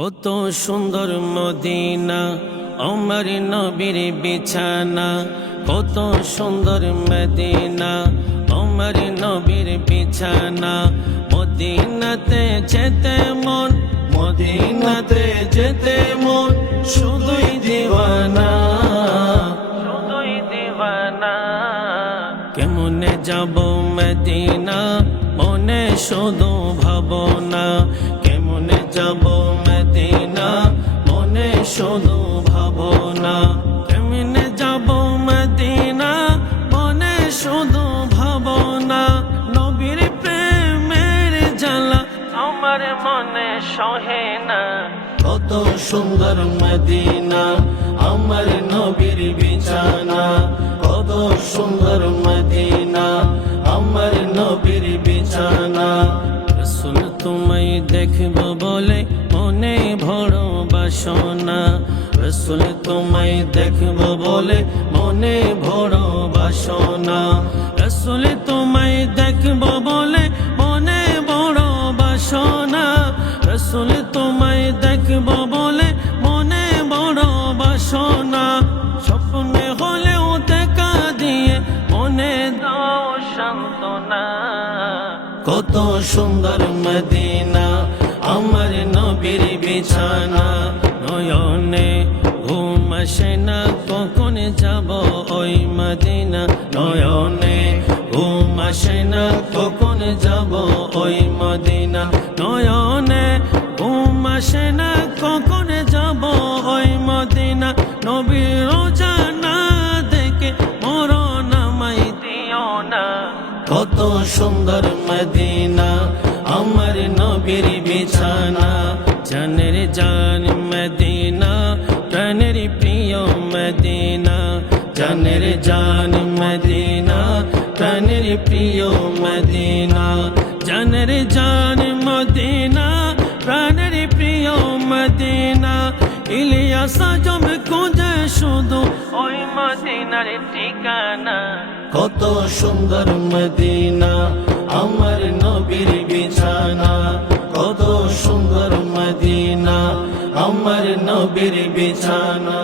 কত সুন্দর মদিনা আমার নবীর বিছানা। কত সুন্দর মদিনা আমার নবীর বিছানা। মদিনাতে যেতে মন মদিনাতে যেতে মন শুধুই দিওয়ানা। শুধুই দিওয়ানা। কেমনে যাব মদিনা মনে শুধু ভাবনা। কেমনে যাব শুধু ভাবনা। কেমনে যাব মদিনা? মনে শুধু ভাবনা। নবীর প্রেমের জ্বালা আমার মনে সহে না। কত সুন্দর মদিনা, আমার নবীর বিছানা। কত সুন্দর মদিনা, আমার নবীর বিছানা। রসুল তোমায় দেখব বলে মনে ভরো বাসনা। রসুল তোমায় দেখব বলে মনে ভরো বাসনা। রসুল তোমায় দেখব বলে মনে বড় বাসনা। রসুল তোমায় দেখব বলে মনে বড় বাসনা। স্বপ্নে হলেও দেখা দিয়ে মনে দাও সান্ত্বনা। কত সুন্দর মদিনা। আমার নবীর বিছানা, নয়নে ঘুম আসে না কখন যাব ওই মদিনা? নয়নে ঘুম আসে না কখন যাব ওই মদিনা? নয়নে ঘুম আসে না কখন যাব ওই মদিনা? নবীর দেখে দিও না। কত সুন্দর মদিনা। জানের জান মদিনা প্রাণের প্রিয় মদিনা জানের জান মদিনা প্রাণের প্রিয় মদিনা ইলিয়াস জম খুঁজে শুধু ওই মদিনার ঠিকানা কত সুন্দর মদিনা আমার নবীর বিছানা কত সুন্দর মদিনা আমার নবীর বিছানা